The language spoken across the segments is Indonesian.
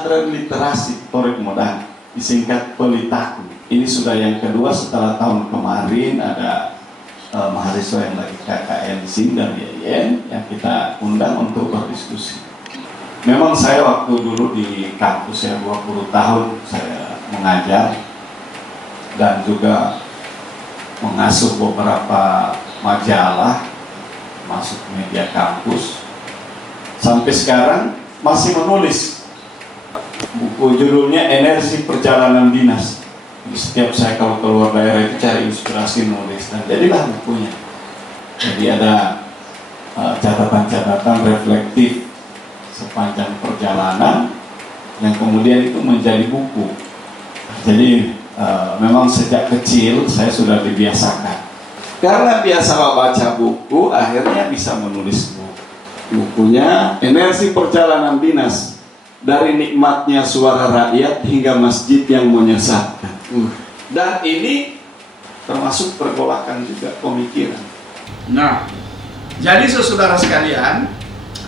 Pesantren Literasi Torik Modang, disingkat Pelitaku. Ini sudah yang kedua setelah tahun kemarin ada mahasiswa yang lagi KKN SIM dan YIN yang kita undang untuk berdiskusi. Memang saya waktu dulu di kampus ya 20 tahun saya mengajar dan juga mengasuh beberapa majalah masuk media kampus. Sampai sekarang masih menulis. Buku judulnya Energi Perjalanan Dinas. Setiap saya kalau keluar daerah itu cari inspirasi nulis dan jadilah bukunya. Jadi ada catatan-catatan reflektif sepanjang perjalanan yang kemudian itu menjadi buku. Jadi memang sejak kecil saya sudah dibiasakan. Karena biasa baca buku, akhirnya bisa menulis buku. Bukunya Energi Perjalanan Dinas, dari nikmatnya suara rakyat hingga masjid yang menyesatkan. Dan ini termasuk pergolakan juga pemikiran. Nah, jadi saudara sekalian,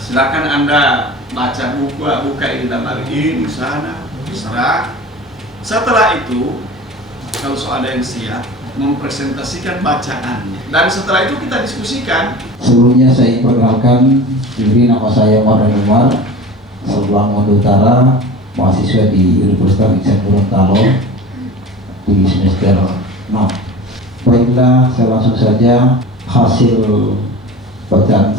silakan Anda baca buka ini lembar ini sana, terserah. Setelah itu, kalau ada yang siap, mempresentasikan bacaannya. Dan setelah itu kita diskusikan. Sebelumnya saya perkenalkan diri, nama saya Mardan Umar, sebelah Mondo Utara, mahasiswa di Universitas Islam Gorontalo di semester 6. Baiklah, saya langsung saja. Hasil bacaan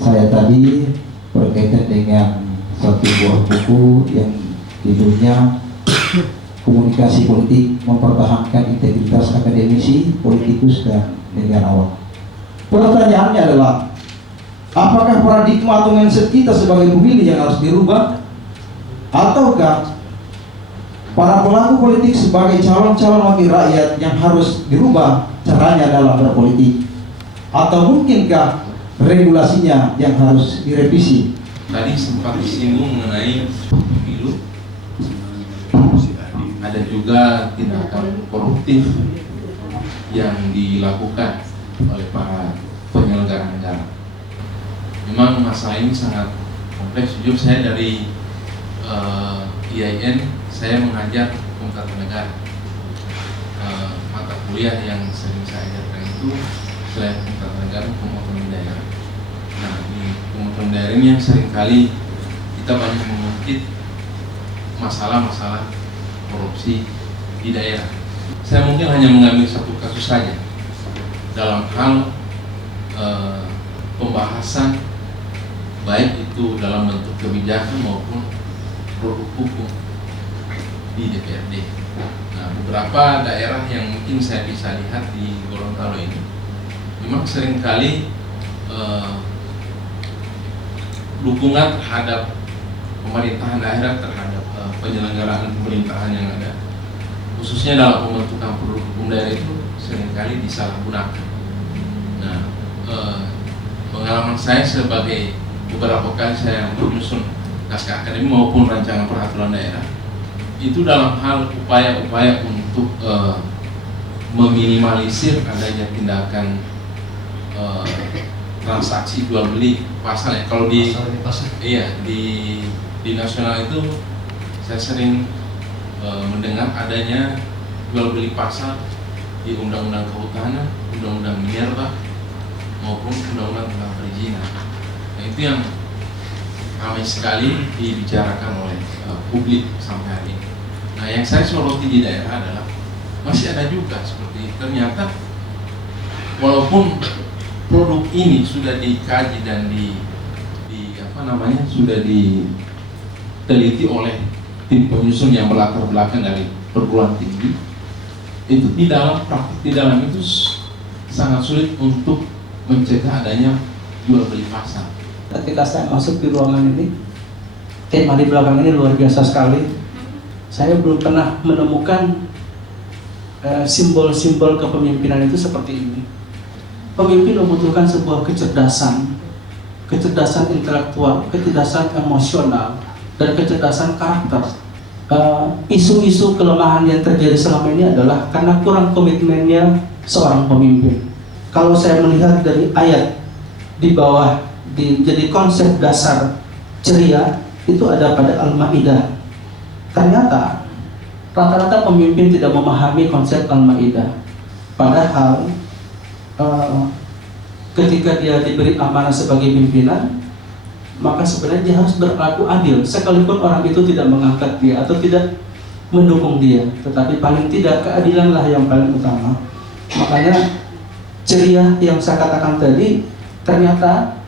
saya tadi berkaitan dengan satu buah buku yang judulnya Komunikasi Politik Mempertahankan Integritas Akademisi, Politikus, dan Negarawan. Pertanyaannya adalah, apakah paradigma atau mindset kita sebagai pemilih yang harus dirubah? Ataukah para pelaku politik sebagai calon-calon wakil rakyat yang harus dirubah caranya dalam berpolitik? Atau mungkinkah regulasinya yang harus direvisi? Tadi sempat disinggung mengenai pemilu, ada juga tindakan koruptif yang dilakukan oleh para penyelenggara negara. Memang masalah ini sangat kompleks. Jujur saya dari IAIN, saya mengajar hukum tata negara. Mata kuliah yang sering saya ajarkan itu selain hukum tata negara, hukum otonomi daerah. Nah, di hukum otonomi daerah ini yang seringkali kita banyak mengungkit masalah-masalah korupsi di daerah. Saya mungkin hanya mengambil satu kasus saja dalam hal pembahasan, baik itu dalam bentuk kebijakan maupun produk hukum di DPRD. Nah, beberapa daerah yang mungkin saya bisa lihat di Gorontalo ini memang seringkali dukungan terhadap pemerintahan daerah, terhadap penyelenggaraan pemerintahan yang ada, khususnya dalam pembentukan produk hukum daerah itu seringkali disalahgunakan. Nah, pengalaman saya sebagai beberapa kali saya menyusun naskah akademik maupun rancangan peraturan daerah itu dalam hal upaya-upaya untuk meminimalisir adanya tindakan transaksi jual beli pasal ya. Kalau di di nasional itu saya sering mendengar adanya jual beli pasal di Undang-Undang Kehutanan, Undang-Undang Minerba maupun Undang-Undang tentang perizinan. Nah, itu yang ramai sekali dibicarakan oleh publik sampai hari ini. Nah, yang saya soroti di daerah adalah masih ada juga seperti ternyata walaupun produk ini sudah dikaji dan sudah diteliti oleh tim penyusun yang berlatar belakang dari perguruan tinggi, itu di dalam praktik di dalam itu sangat sulit untuk mencegah adanya jual beli pasar. Ketika saya masuk di ruangan ini, tema di belakang ini luar biasa sekali. Saya belum pernah menemukan simbol-simbol kepemimpinan itu seperti ini. Pemimpin membutuhkan sebuah kecerdasan intelektual, kecerdasan emosional, dan kecerdasan karakter. Isu-isu kelemahan yang terjadi selama ini adalah karena kurang komitmennya seorang pemimpin. Kalau saya melihat dari ayat di bawah, jadi konsep dasar ceria itu ada pada Al-Maidah ternyata rata-rata pemimpin tidak memahami konsep Al-Maidah. Padahal ketika dia diberi amanah sebagai pimpinan, maka sebenarnya dia harus berlaku adil, sekalipun orang itu tidak mengangkat dia atau tidak mendukung dia, tetapi paling tidak keadilanlah yang paling utama. Makanya ceria yang saya katakan tadi, ternyata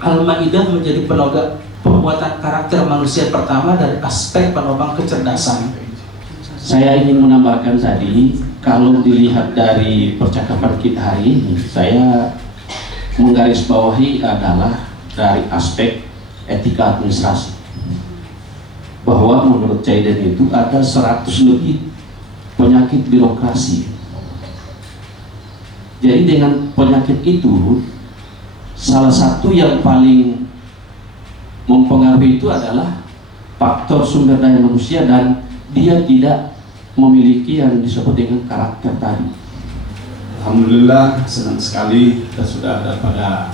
Al-Maidah menjadi penopang pembuatan karakter manusia pertama dari aspek penopang kecerdasan. Saya ingin menambahkan tadi, kalau dilihat dari percakapan kita hari ini, saya menggarisbawahi adalah dari aspek etika administrasi, bahwa menurut Caiden itu ada 100 lebih penyakit birokrasi. Jadi dengan penyakit itu, salah satu yang paling mempengaruhi itu adalah faktor sumber daya manusia, dan dia tidak memiliki yang disebut dengan karakter tadi. Alhamdulillah, senang sekali kita sudah ada pada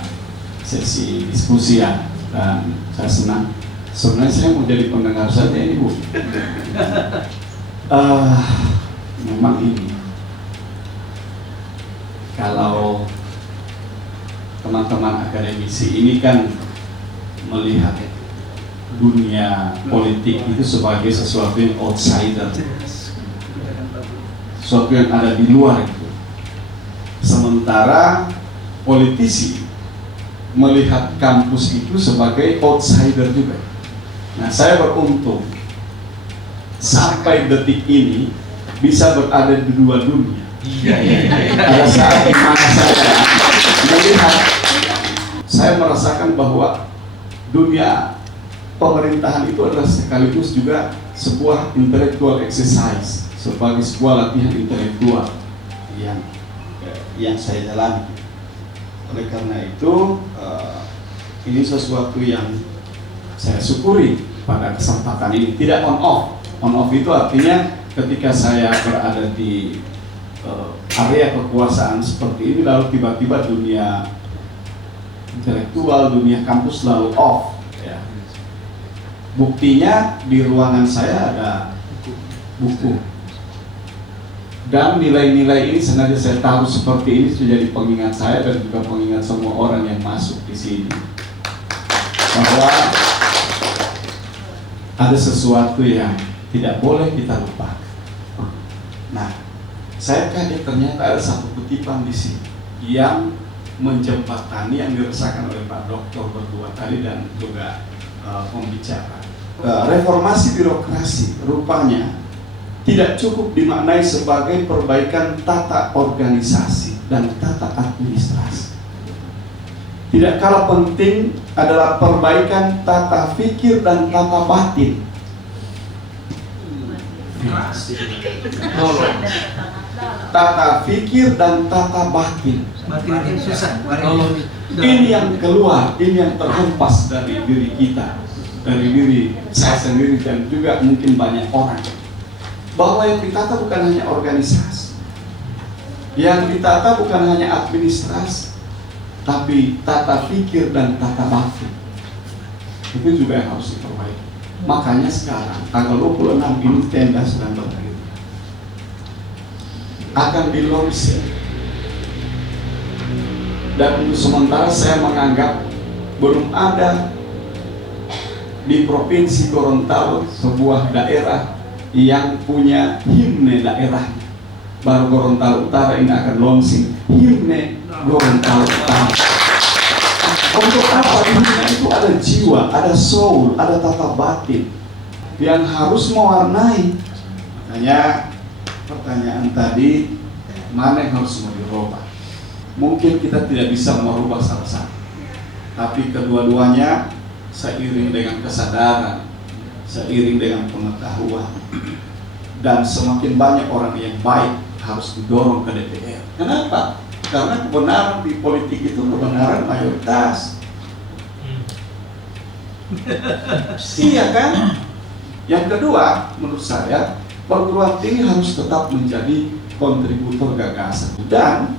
sesi diskusi ya, dan saya senang. Sebenarnya saya mau jadi pendengar saja ini, Bu. Memang ini, kalau teman-teman akademisi ini kan melihat dunia politik itu sebagai sesuatu yang outsider, sesuatu yang ada di luar itu. Sementara politisi melihat kampus itu sebagai outsider juga. Nah, saya beruntung sampai detik ini bisa berada di dua dunia. Pada saat dimana saya melihat, saya merasakan bahwa dunia pemerintahan itu adalah sekaligus juga sebuah intellectual exercise, sebagai sebuah latihan intelektual yang saya jalani. Oleh karena itu, ini sesuatu yang saya syukuri pada kesempatan ini. Tidak on off. On off itu artinya ketika saya berada di area kekuasaan seperti ini, lalu tiba-tiba dunia intelektual, dunia kampus lalu off. Ya. Buktinya di ruangan saya ada buku. Dan nilai-nilai ini sengaja saya taruh seperti ini menjadi pengingat saya dan juga pengingat semua orang yang masuk di sini, bahwa ada sesuatu yang tidak boleh kita lupakan. Nah, saya kaget ternyata ada satu kutipan di sini yang menjembatani yang dirasakan oleh Pak Doktor berdua tadi dan juga pembicara. Reformasi birokrasi rupanya tidak cukup dimaknai sebagai perbaikan tata organisasi dan tata administrasi. Tidak kalah penting adalah perbaikan tata fikir dan tata batin. Tata fikir dan tata batin. Ini yang keluar, ini yang terhempas dari diri kita, dari diri saya sendiri dan juga mungkin banyak orang. Bahwa yang ditata bukan hanya organisasi, yang ditata bukan hanya administrasi, tapi tata pikir dan tata batin. Itu juga yang harus diperbaiki. Makanya sekarang tanggal 26 ini tenda sedang berdiri, akan dilaunching. Dan untuk sementara saya menganggap belum ada di Provinsi Gorontalo sebuah daerah yang punya himne daerahnya. Baru Gorontalo Utara ini akan launching himne Gorontalo Utara. Untuk apa? Himne itu ada jiwa, ada soul, ada tata batin yang harus mewarnai. Makanya pertanyaan tadi, mana yang harus mau dirubah? Mungkin kita tidak bisa merubah salah satu, tapi kedua-duanya seiring dengan kesadaran, seiring dengan pengetahuan, dan semakin banyak orang yang baik harus didorong ke DPR. Kenapa? Karena kebenaran di politik itu kebenaran mayoritas. Iya kan? Yang kedua, menurut saya perguruan tinggi harus tetap menjadi kontributor gagasan, dan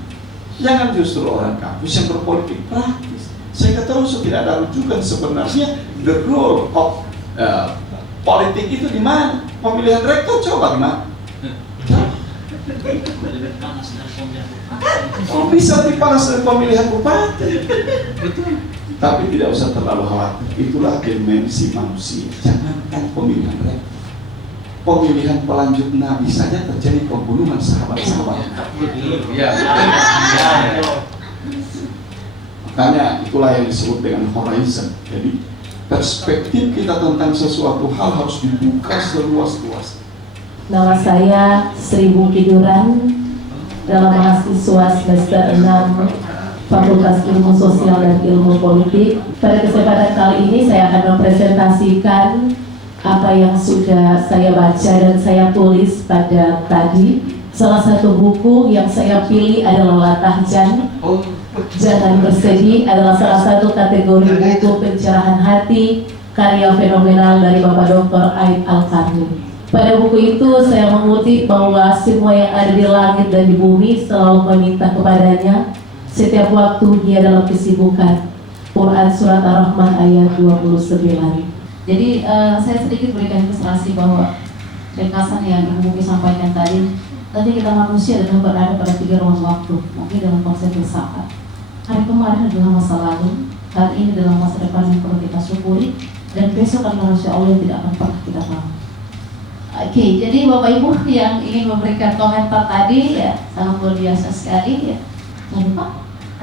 jangan justru orang kampus yang berpolitik praktis. Saya katakan tidak ada rujukan sebenarnya the role of Politik itu di mana? Pemilihan rektor coba gimana? Oh, bisa lebih panas dari pemilihan bupati. Tapi tidak usah terlalu khawatir. Itulah dimensi manusia. Jangankan pemilihan rektor, pemilihan pelanjut Nabi saja terjadi pembunuhan sahabat-sahabat. Makanya itulah yang disebut dengan horizon. Jadi perspektif kita tentang sesuatu hal harus dibuka seluas-luas. Nama saya Sri Bungki Duran, dalam mahasiswa semester 6 Fakultas Ilmu Sosial dan Ilmu Politik. Pada kesempatan kali ini saya akan mempresentasikan apa yang sudah saya baca dan saya tulis pada tadi. Salah satu buku yang saya pilih adalah Latah Jangan Bersedih, adalah salah satu kategori buku pencerahan hati karya fenomenal dari Bapak Dr. Aid Al-Karni. Pada buku itu saya mengutip bahwa semua yang ada di langit dan di bumi selalu meminta kepadanya setiap waktu dia dalam kesibukan. Quran Surat Ar-Rahman ayat 29. Jadi saya sedikit berikan ilustrasi bahwa ringkasan yang Ibu Bungki sampaikan tadi kita manusia adalah berada pada 3 ruang waktu, mungkin dalam konsep filsafat. Hari kemarin adalah masa lalu, hari ini adalah masa depan yang perlu kita syukuri, dan besok adalah rahasia Allah yang tidak akan pernah kita tahu. Oke, jadi Bapak Ibu yang ingin memberikan komentar tadi ya sangat luar biasa sekali ya. Jangan lupa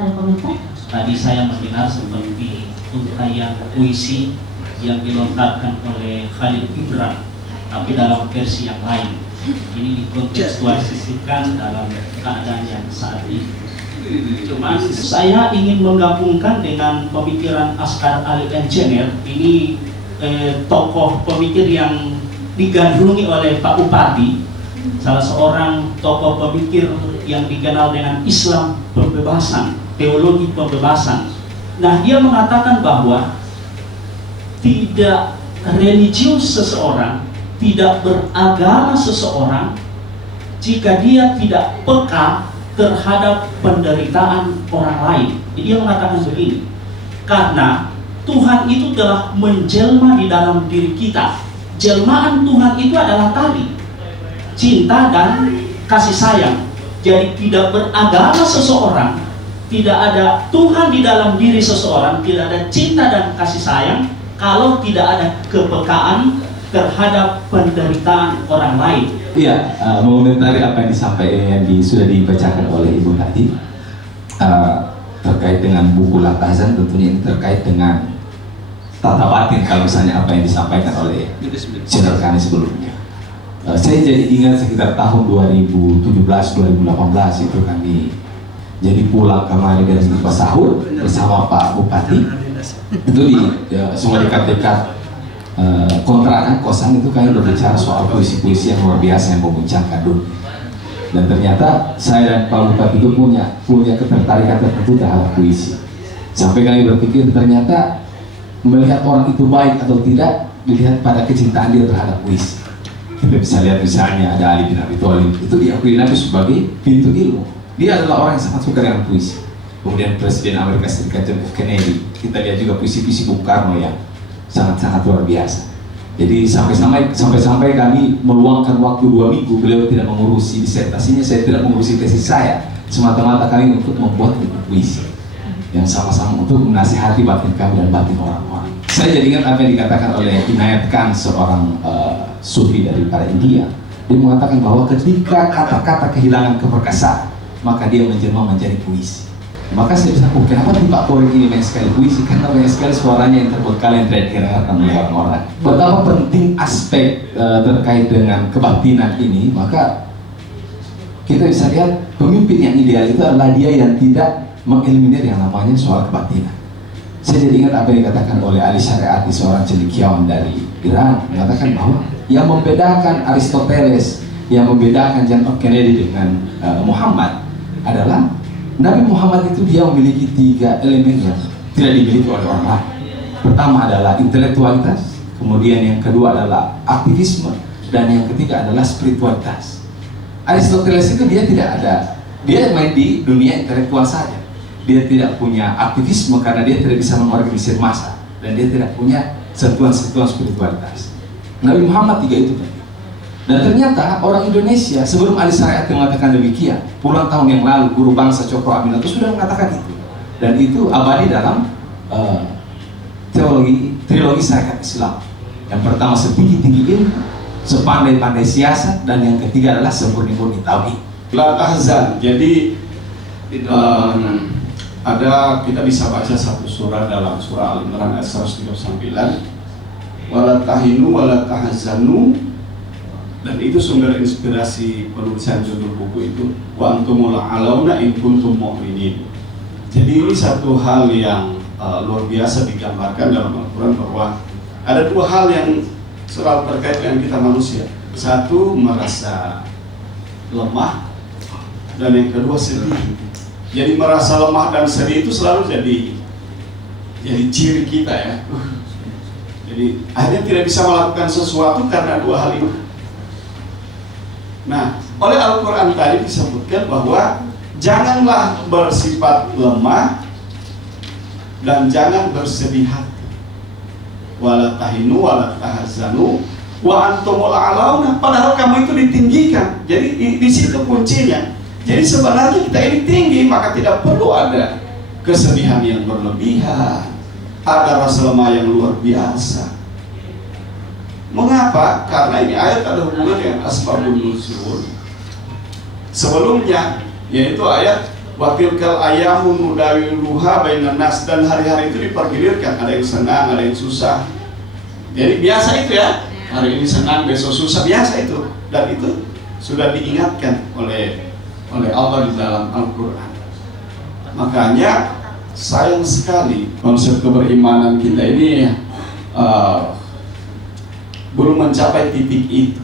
ada komentar. Tadi saya mendengar seperti untayan puisi yang dilontarkan oleh Khalil Gibran, tapi dalam versi yang lain. Ini dikontekstualisasikan dalam keadaan yang saat ini. Cuman saya ingin menggabungkan dengan pemikiran Askar Ali Engineer. Ini tokoh pemikir yang digandrungi oleh Pak Bupati, salah seorang tokoh pemikir yang dikenal dengan Islam pembebasan, teologi pembebasan. Nah, dia mengatakan bahwa tidak religius seseorang, tidak beragama seseorang jika dia tidak peka terhadap penderitaan orang lain. Jadi dia mengatakan begini, karena Tuhan itu telah menjelma di dalam diri kita. Jelmaan Tuhan itu adalah tali, cinta dan kasih sayang. Jadi tidak beragama seseorang, tidak ada Tuhan di dalam diri seseorang, tidak ada cinta dan kasih sayang kalau tidak ada kepekaan terhadap penderitaan orang lain. Iya, mengomentari apa yang disampaikan sudah dibacakan oleh Ibu tadi terkait dengan buku Latazan, tentunya ini terkait dengan tata batin kalau misalnya apa yang disampaikan oleh Saudara Kani sebelumnya. Saya jadi ingat sekitar tahun 2017-2018 itu kami jadi pulang kemari dari Pasahut bersama Pak Bupati. Itu di semua dekat-dekat kontrakan kosan itu kami berbicara soal puisi-puisi yang luar biasa yang membuncangkan dunia. Dan ternyata saya dan Pak Bupati itu punya ketertarikan tertentu terhadap puisi. Sampai kami berpikir ternyata melihat orang itu baik atau tidak dilihat pada kecintaan dia terhadap puisi. Kita bisa lihat misalnya ada Ali bin Abi Thalib, itu diakui Nabi sebagai pintu ilmu. Dia adalah orang yang sangat suka dengan puisi. Kemudian Presiden Amerika Serikat John F. Kennedy, kita lihat juga puisi-puisi Bung Karno yang sangat-sangat luar biasa. Jadi sampai kami meluangkan waktu 2 minggu, beliau tidak mengurusi disertasinya, saya tidak mengurusi tesis saya, semata-mata kami untuk membuat buku puisi yang sama-sama untuk menasihati batin kami dan batin orang-orang. Saya jadi ingat apa yang dikatakan oleh Inayat Khan, seorang sufi dari India. Dia mengatakan bahwa ketika kata-kata kehilangan keperkasaan, maka dia menjelma menjadi puisi. Maka saya bisa, kenapa Pak Torik ini banyak sekali puisi? Karena banyak sekali suaranya yang terbengkalai dan tidak oleh orang-orang. Betapa penting aspek terkait dengan kebatinan ini, maka kita bisa lihat pemimpin yang ideal itu adalah dia yang tidak mengeliminir yang namanya soal kebatinan. Saya jadi ingat apa yang dikatakan oleh Ali Syariati, seorang cendekiawan dari Iran, mengatakan bahwa yang membedakan Aristoteles, yang membedakan John F. Kennedy dengan Muhammad adalah Nabi Muhammad itu dia memiliki 3 elemen yang tidak dimiliki oleh orang lain. Pertama adalah intelektualitas, kemudian yang kedua adalah aktivisme, dan yang ketiga adalah spiritualitas. Aristoteles itu dia tidak ada, dia main di dunia intelektual saja. Dia tidak punya aktivisme karena dia tidak bisa mengorganisir massa, dan dia tidak punya sentuhan-sentuhan spiritualitas. Nabi Muhammad 3 itu tadi. Dan ternyata orang Indonesia sebelum Ali Syariat mengatakan demikian, puluhan tahun yang lalu guru bangsa Cokro Aminoto sudah mengatakan itu. Dan itu abadi dalam trilogi syariat Islam. Yang pertama setinggi-tinggi ilmu, sepandai-pandai siasat, dan yang ketiga adalah sempurni-murni tauhid. La tahzan. Jadi ada, kita bisa baca satu surah dalam surah Al-Imran ayat 139. Wala tahinu wala tahzanu, dan itu sumber inspirasi penulisan judul buku itu, wa antumul a'launa in kuntum mu'minin. Jadi ini satu hal yang luar biasa digambarkan dalam Al-Quran, bahwa ada dua hal yang selalu terkait dengan kita manusia. Satu, merasa lemah, dan yang kedua sedih. Jadi merasa lemah dan sedih itu selalu jadi ciri kita ya. Jadi akhirnya tidak bisa melakukan sesuatu karena dua hal itu. Nah, oleh Al-Quran tadi disebutkan bahwa janganlah bersifat lemah dan jangan bersedih hati. Wala tahinu wala tahzanu wa antumul a'launa. Padahal kamu itu ditinggikan. Jadi di situ kuncinya. Jadi sebenarnya kita ini tinggi, maka tidak perlu ada kesedihan yang berlebihan, ada rasa lemah yang luar biasa. Mengapa? Karena ini ayat ada hubungan dengan asbabun nuzul sebelumnya, yaitu ayat watilkal ayamun nudawiluha bainan nas, dan hari-hari itu dipergilirkan, ada yang senang, ada yang susah. Jadi biasa itu ya, hari ini senang, besok susah, biasa itu. Dan itu sudah diingatkan oleh Allah di dalam Al-Quran. Makanya sayang sekali konsep keberimanan kita ini belum mencapai titik itu.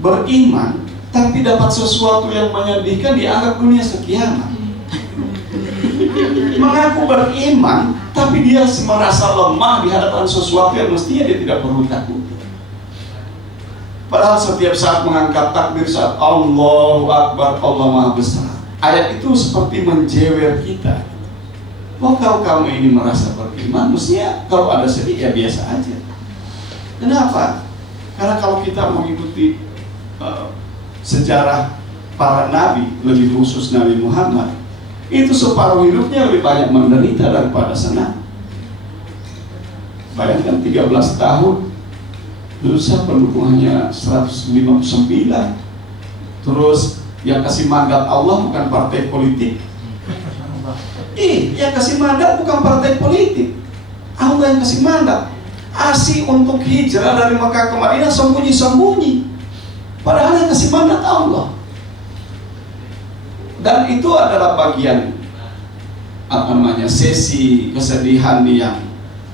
Beriman tapi dapat sesuatu yang menyedihkan, dianggap dunia sekiamat. Mengaku beriman tapi dia merasa lemah di hadapan sesuatu yang mestinya dia tidak perlu takut. Padahal setiap saat mengangkat takbir, saat Allahu Akbar, Allah Maha Besar, ayat itu seperti menjewer kita. Oh, kalau kamu ini merasa beriman, mestinya kalau ada sedih ya biasa aja. Kenapa? Karena kalau kita mengikuti sejarah para nabi, lebih khusus Nabi Muhammad, itu separuh hidupnya lebih banyak menderita daripada senang. Bayangkan 13 tahun dosa pendukungnya 159. Terus yang kasih mandat Allah bukan partai politik. Yang kasih mandat bukan partai politik, Allah yang kasih mandat. Asih untuk hijrah dari Mekah ke Madinah sembunyi-sembunyi, padahal yang kasih mandat Allah. Dan itu adalah bagian sesi kesedihan yang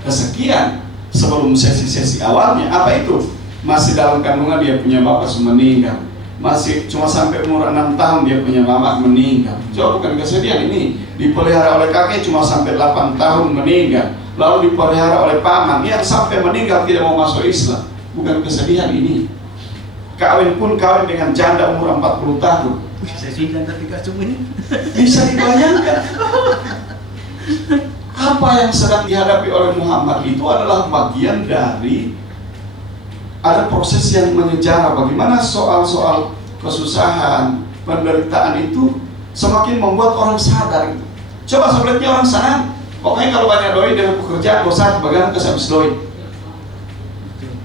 kesekian. Sebelum sesi-sesi awalnya, apa itu? Masih dalam kandungan dia punya bapak meninggal, masih cuma sampai umur 6 tahun dia punya mama meninggal. Jauh bukan kesedihan ini. Dipelihara oleh kakek cuma sampai 8 tahun meninggal, lalu dipelihara oleh paman yang sampai meninggal tidak mau masuk Islam. Bukan kesedihan ini. Kawin pun kawin dengan janda umur 40 tahun. Bisa dibayangkan apa yang sedang dihadapi oleh Muhammad itu adalah bagian dari ada proses yang menyejarah bagaimana soal-soal kesusahan, penderitaan itu semakin membuat orang sadar. Coba sebenarnya orang sana, pokoknya kalau banyak doi dengan pekerjaan bosan, bagaimana habis doi.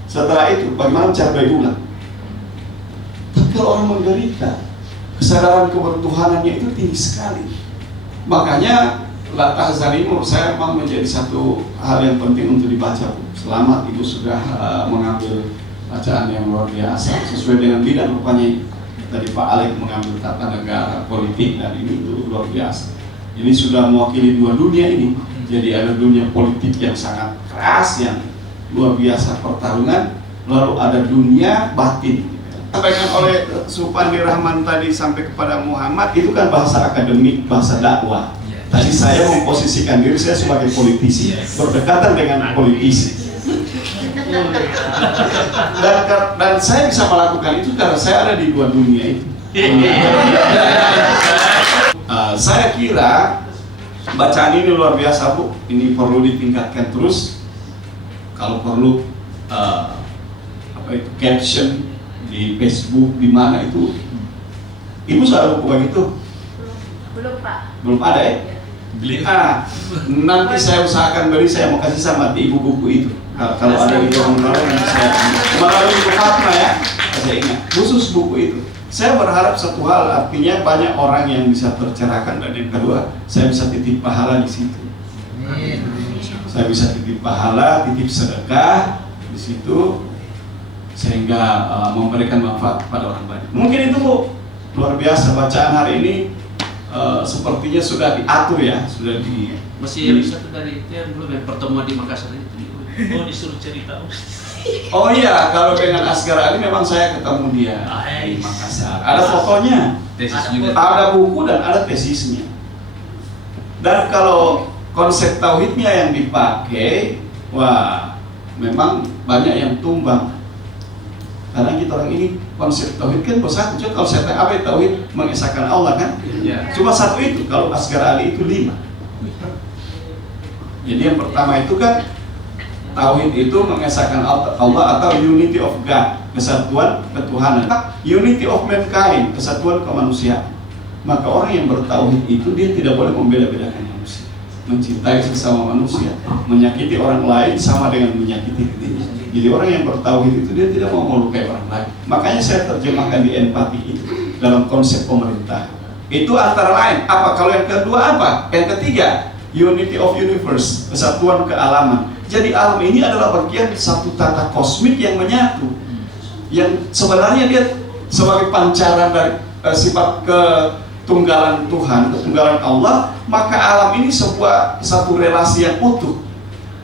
Setelah itu, bagaimana mencari doi ulang. Tapi kalau orang menderita, kesadaran kebertuhanannya itu tinggi sekali. Makanya La tahzani menurut saya memang menjadi satu hal yang penting untuk dibaca. Selamat Ibu sudah mengambil bacaan yang luar biasa sesuai dengan bidang rupanya. Tadi Pak Alek mengambil tata negara, politik, dan ini itu luar biasa. Ini sudah mewakili dua dunia ini. Jadi ada dunia politik yang sangat keras, yang luar biasa pertarungan, lalu ada dunia batin. Sampaikan oleh Supandi Rahman tadi sampai kepada Muhammad, itu kan bahasa akademik, bahasa dakwah. Tadi saya memposisikan diri saya sebagai politisi, berdekatan dengan politisi. Dan saya bisa melakukan itu karena saya ada di dua dunia itu. Saya kira bacaan ini luar biasa, Bu. Ini perlu ditingkatkan terus. Kalau perlu itu caption di Facebook di mana itu. Ibu sudah buku begitu? Belum Pak. Belum ada ya? Beli. Nanti saya usahakan beli, saya mau kasih sama ibu buku itu. Kalau ada di orang nanti saya melalui buku Fatma ya, saya ingat khusus buku itu. Saya berharap satu hal, artinya banyak orang yang bisa tercerahkan, dan yang kedua, saya bisa titip pahala di situ. Saya bisa titip pahala, titip sedekah di situ, sehingga memberikan manfaat kepada orang banyak. Mungkin itu Bu, luar biasa bacaan hari ini. Sepertinya sudah diatur ya, sudah di. Masih satu dari itu yang belum, pertemuan di Makassar itu. Oh, disuruh cerita. Oh iya, kalau dengan Asgar Ali memang saya ketemu dia di Makassar. Ada fotonya, Tesis juga. ada buku dan ada tesisnya. Dan kalau konsep tauhidnya yang dipakai, wah, memang banyak yang tumbang. Karena kita orang ini konsep tauhid kan satu, cuma konsep apa itu tauhid mengesahkan Allah kan? Ya. Cuma satu itu, kalau Asgar Ali itu 5. Jadi yang pertama itu kan tauhid itu mengesahkan Allah atau unity of God, kesatuan ketuhanan. Unity of mankind, kesatuan kemanusiaan. Maka orang yang bertauhid itu dia tidak boleh membeda-bedakan manusia, mencintai sesama manusia, menyakiti orang lain sama dengan menyakiti dirinya. Jadi orang yang bertauhid itu dia tidak mau melukai orang lain. Makanya saya terjemahkan di empati itu dalam konsep pemerintah. Itu antara lain. Apa? Kalau yang kedua apa? Yang ketiga, unity of universe, kesatuan kealaman. Jadi alam ini adalah bagian satu tata kosmik yang menyatu, yang sebenarnya dia sebagai pancaran dari sifat ketunggalan Tuhan, ketunggalan Allah. Maka alam ini satu relasi yang utuh.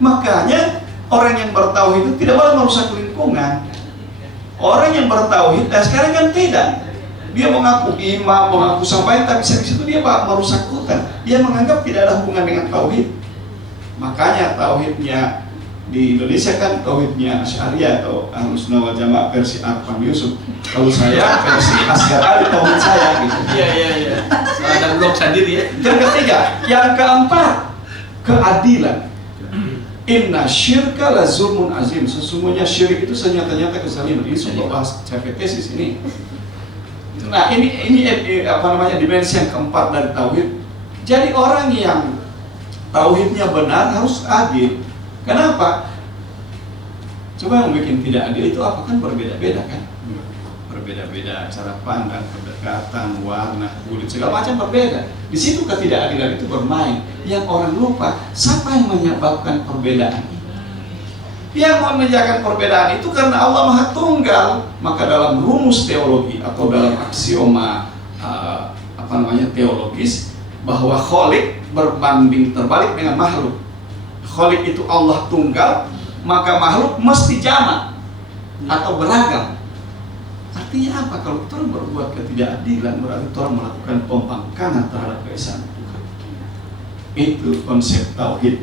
Makanya orang yang bertauhid itu tidak boleh merusak lingkungan. Orang yang bertauhid, sekarang kan tidak. Dia mengaku imam, mengaku sampai, tapi di situ dia merusak hutan. Dia menganggap tidak ada hubungan dengan tauhid. Makanya tauhidnya di Indonesia kan tauhidnya Asy'ariyah atau Ahlus Sunnah wal Jamaah versi Arfan Yusuf. Kalau saya versi Asgar Ali tauhid saya gitu. Iya. Ada blog sendiri ya. Yang ketiga, yang keempat, keadilan. Inna syirka la zulmun azim. Sesungguhnya syirik itu senyata-nyata kezaliman. Ini sudah bahas tesis ini. Nah, ini dimensi yang keempat dari tauhid. Jadi orang yang tauhidnya benar harus adil. Kenapa? Coba yang bikin tidak adil itu apa? Kan berbeda-beda kan? Berbeda-beda cara pandang, pendekatan, warna, kulit, segala macam berbeda. Di situ ketidakadilan itu bermain. Yang orang lupa, siapa yang menyebabkan perbedaan itu? Yang menyebabkan perbedaan itu karena Allah Maha Tunggal. Maka dalam rumus teologi atau dalam aksioma teologis, bahwa Kholik berbanding terbalik dengan makhluk. Kholik itu Allah Tunggal, maka makhluk mesti jamak atau beragam. Artinya apa? Kalau kita berbuat ketidakadilan, berarti kita melakukan pembangkangan terhadap keesaan Tuhan. Itu konsep tauhid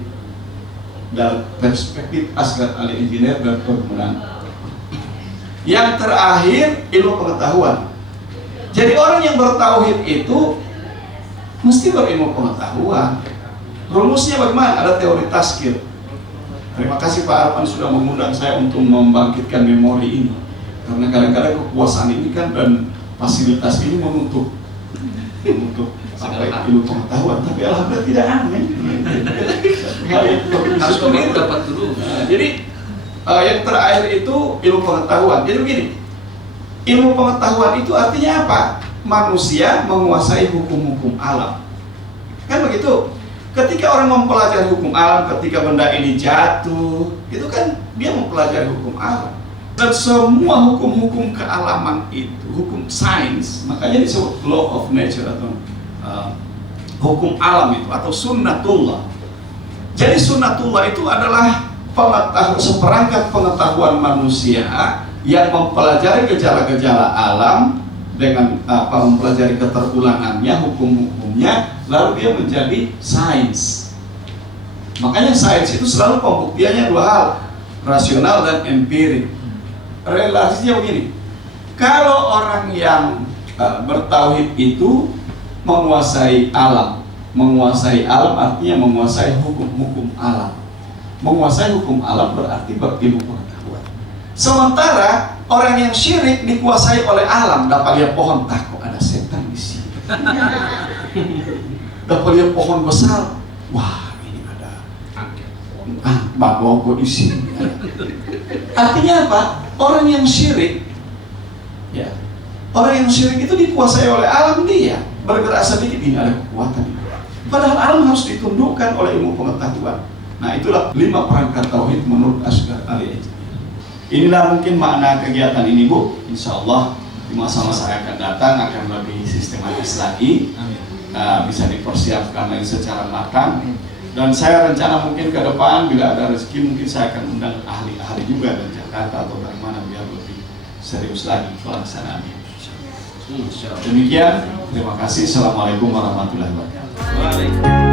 dalam perspektif Asgar Ali Engineer dan perkebunan. Yang terakhir, ilmu pengetahuan. Jadi orang yang bertauhid itu mesti berilmu pengetahuan. Rumusnya bagaimana? Ada teori tazkir. Terima kasih Pak Arfan sudah mengundang saya untuk membangkitkan memori ini. Karena kadang-kadang kekuasaan ini kan dan fasilitas ini menutup ilmu pengetahuan. Tapi alhamdulillah tidak aneh. Harus kamu dapat dulu. Jadi yang terakhir itu ilmu pengetahuan. Jadi begini, ilmu pengetahuan itu artinya apa? Manusia menguasai hukum-hukum alam. Kan begitu. Ketika orang mempelajari hukum alam, ketika benda ini jatuh, itu kan dia mempelajari hukum alam. Dan semua hukum-hukum kealaman itu, hukum sains, makanya disebut law of nature atau hukum alam itu, atau sunnatullah. Jadi sunnatullah itu adalah seperangkat pengetahuan manusia yang mempelajari gejala-gejala alam dengan mempelajari keterulangannya, hukum-hukumnya, lalu dia menjadi sains. Makanya sains itu selalu pembuktiannya dua hal, rasional dan empirik. Relasinya begini, kalau orang yang bertauhid itu menguasai alam artinya menguasai hukum-hukum alam. Menguasai hukum alam berarti berilmu pengetahuan. Sementara orang yang syirik dikuasai oleh alam. Dapat lihat pohon, takut ada setan di sini. Dapat lihat pohon besar, wah ini ada bagong di sini. Artinya apa? Orang yang syirik, ya, orang yang syirik itu dikuasai oleh alam dia. Bergerak sedikit ini ada kekuatan. Padahal alam harus ditundukkan oleh ilmu pengetahuan. Nah, itulah 5 perangkat tauhid menurut Asghar Ali. Inilah mungkin makna kegiatan ini, Bu. Insya Allah di masa-masa yang akan datang akan lebih sistematis lagi. Bisa dipersiapkan lagi secara matang. Dan saya rencana mungkin ke depan bila ada rezeki mungkin saya akan undang ahli-ahli juga dari Jakarta atau dari mana biar lebih serius lagi pelaksanaannya. Demikian, terima kasih. Assalamualaikum warahmatullahi wabarakatuh.